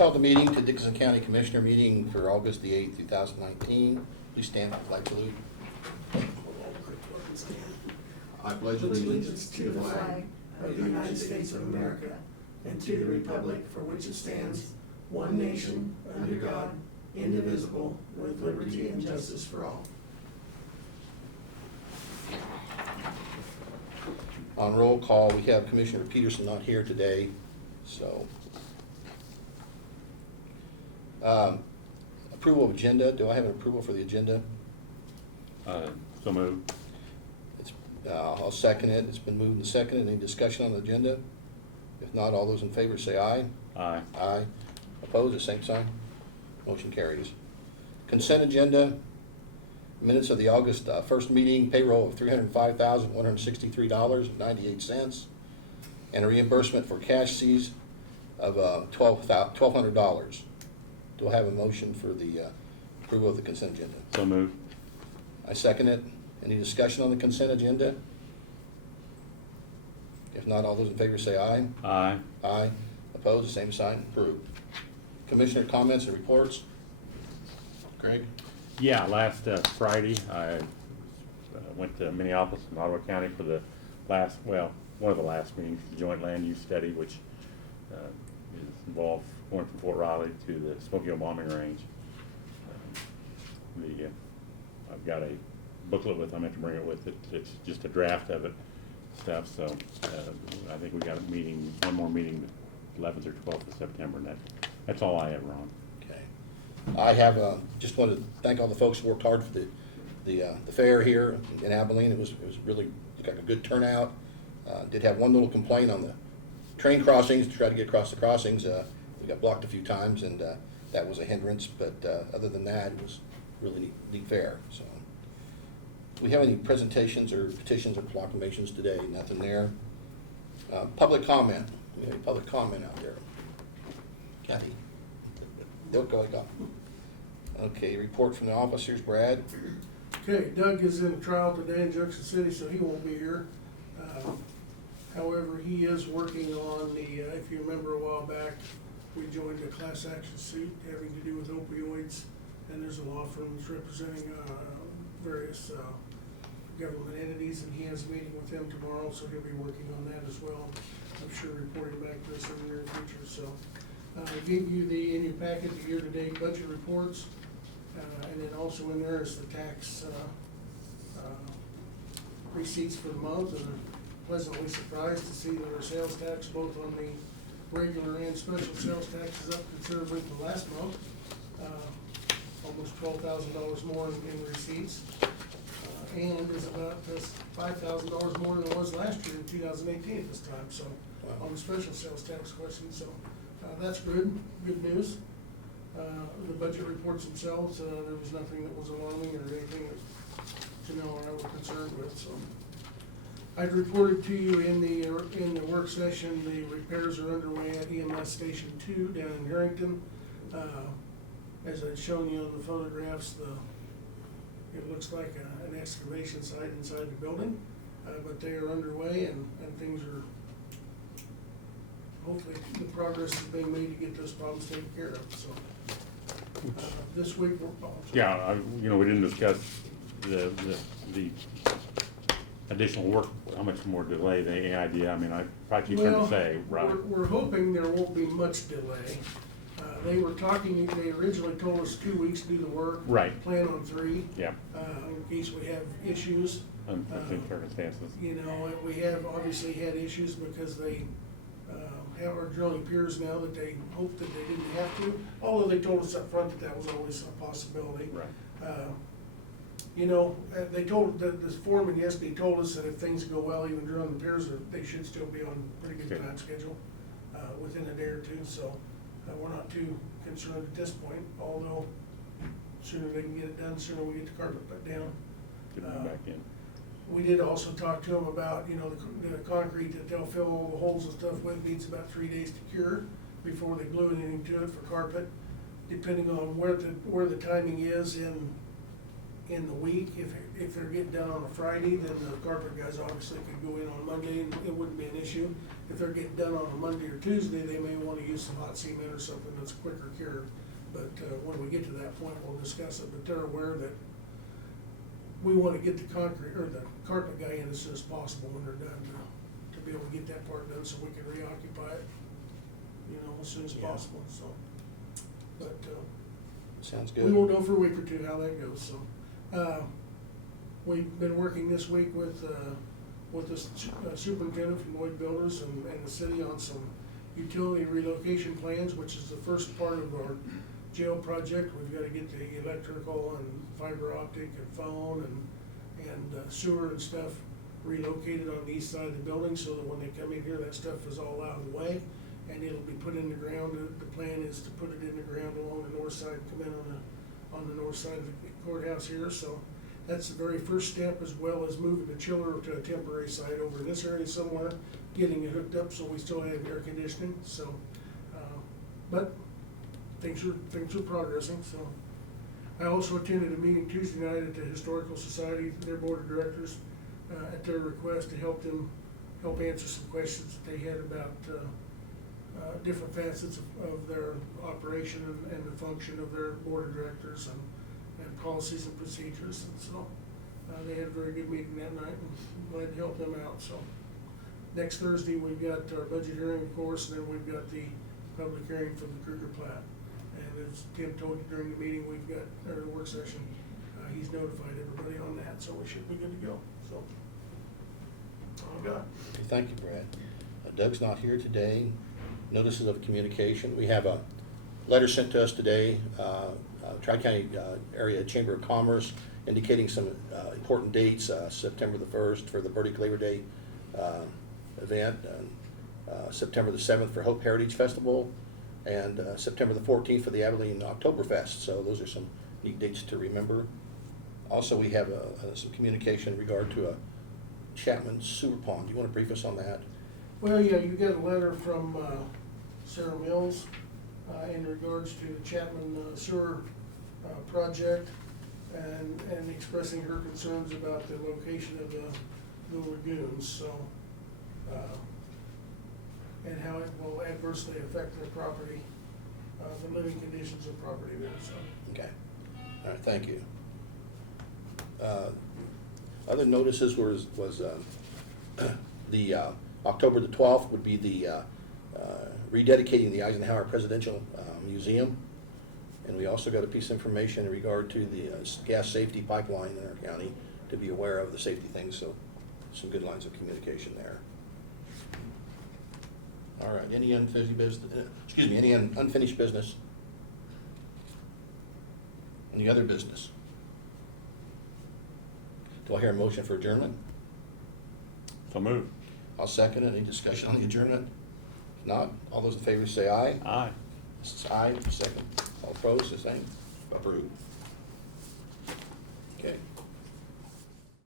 call the meeting to Dickinson County Commissioner meeting for August the 8th, 2019. Please stand for the flag salute. I pledge allegiance to the flag of the United States of America and to the republic for which it stands, one nation, under God, indivisible, with liberty and justice for all. On roll call, we have Commissioner Peterson not here today, so. Approval of agenda. Do I have an approval for the agenda? So moved. I'll second it. It's been moved and seconded. Any discussion on the agenda? If not, all those in favor say aye. Aye. Aye. Opposed, the same sign. Motion carries. Consent agenda. Minutes of the August 1st meeting, payroll of $305,163.98, and a reimbursement for cash seized of $1,200. Do I have a motion for the approval of the consent agenda? So moved. I second it. Any discussion on the consent agenda? If not, all those in favor say aye. Aye. Aye. Opposed, the same sign. Approved. Commissioner comments and reports? Greg? Yeah, last Friday, I went to Minneapolis and Ottawa County for the last, well, one of the last meetings, the joint land use study, which involved going from Fort Riley to the Smoky Hill bombing range. I've got a booklet with, I meant to bring it with it. It's just a draft of it stuff, so I think we got a meeting, one more meeting, the 11th or 12th of September, and that's all I have, Ron. Okay. I have, just wanted to thank all the folks who worked hard for the fair here in Abilene. It was really got a good turnout. Did have one little complaint on the train crossings, to try to get across the crossings. We got blocked a few times, and that was a hindrance, but other than that, it was really neat fair. So, do we have any presentations or petitions or proclamations today? Nothing there. Public comment. Do we have any public comment out there? Kathy? Go. Okay, report from the officers, Brad. Okay, Doug is in trial today in Junction City, so he won't be here. However, he is working on the, if you remember a while back, we joined a class action suit having to do with opioids, and there's a law firm that's representing various government entities, and he has a meeting with them tomorrow, so he'll be working on that as well. I'm sure reporting back to us in the near future. So I gave you in your packet the year-to-date budget reports, and then also in there is the tax receipts for the month, and I'm pleasantly surprised to see that our sales tax, both on the regular and special sales tax, is up considerably from last month. Almost $12,000 more in receipts, and is about $5,000 more than it was last year in 2018 at this time. So on the special sales tax question, so that's good news. The budget reports themselves, there was nothing that was alarming or anything that Janelle and I were concerned with. So I'd reported to you in the work session, the repairs are underway at EMS Station 2 down in Harrington. As I'd shown you on the photographs, it looks like an excavation site inside the building, but they are underway, and things are, hopefully the progress is being made to get those problems taken care of. So this week Yeah, we didn't discuss the additional work, how much more delay, any idea? I mean, I probably keep trying to say, right? We're hoping there won't be much delay. They were talking, they originally told us 2 weeks to do the work. Right. Plan on 3. Yeah. In case we have issues. Unforeseen circumstances. We have obviously had issues because they are drilling piers now that they hoped that they didn't have to, although they told us up front that was always a possibility. Right. They told, the foreman yesterday told us that if things go well, even drilling the piers, they should still be on pretty good time schedule within a day or two. So we're not too concerned at this point, although sooner they can get it done, sooner we get the carpet put down. Get them back in. We did also talk to them about, the concrete that they'll fill all the holes and stuff with needs about 3 days to cure before they glue anything to it for carpet, depending on where the timing is in in the week. If they're getting done on a Friday, then the carpet guys obviously could go in on Monday and it wouldn't be an issue. If they're getting done on a Monday or Tuesday, they may wanna use some hot cement or something that's quicker cured. But, when we get to that point, we'll discuss it, but they're aware that we wanna get the concrete, or the carpet guy in as soon as possible when they're done, to be able to get that part done so we can reoccupy it, you know, as soon as Yeah. possible, so. But, Sounds we will good. know for a week or two how that goes, so. We've been working this week with the superintendent from Lloyd Builders and the city on some utility relocation plans, which is the first part of our jail project. We've gotta get the electrical and fiber optic and phone and sewer and stuff relocated on the east side of the building, so that when they come in here, that stuff is all out of the way, and it'll be put in the ground. The plan is to put it in the ground along the north side, come in on the north side of the courthouse here, so that's the very first step, as well as moving the chiller to a temporary site over in this area somewhere, getting it hooked up so we still have air conditioning, so, but things are progressing, so. I also attended a meeting Tuesday night at the Historical Society, their board of directors, at their request to help answer some questions that they had about, different facets of their operation and the function of their board of directors and policies and procedures, and so, they had a very good meeting that night, and glad to help them out, so. Next Thursday, we've got our budget hearing, of course, and then we've got the public hearing for the Kruger plat. And as Tim told you during the meeting, we've got, or the work session, he's notified everybody on that, so we should be good to go, so. All I got. Okay, thank you, Brad. Doug's not here today. Notices of communication. We have a letter sent to us today, Tri-County Area Chamber of Commerce, indicating some important dates, September the 1st for the Burdick Labor Day event, September the 7th for Hope Heritage Festival, and September the 14th for the Abilene Oktoberfest. So those are some neat dates to remember. Also, we have some communication in regard to a Chapman Sewer Pond. Do you want to brief us on that? Well, yeah, you got a letter from Sarah Mills in regards to the Chapman Sewer project, and expressing her concerns about the location of the lagoons, so, and how it will adversely affect their property, the living conditions of property there, so. Okay. All right, thank you. Other notices was the October the 12th would be the rededicating the Eisenhower Presidential Museum. And we also got a piece of information in regard to the gas safety pipeline in our county to be aware of the safety things, so some good lines of communication there. All right, any unfinished business, any unfinished business? Any other business? Do I hear a motion for adjournment? So move. I'll second it. Any discussion on the adjournment? If not, all those in favor say aye. Aye. This is aye, second. All opposed, the same. Approved. Okay.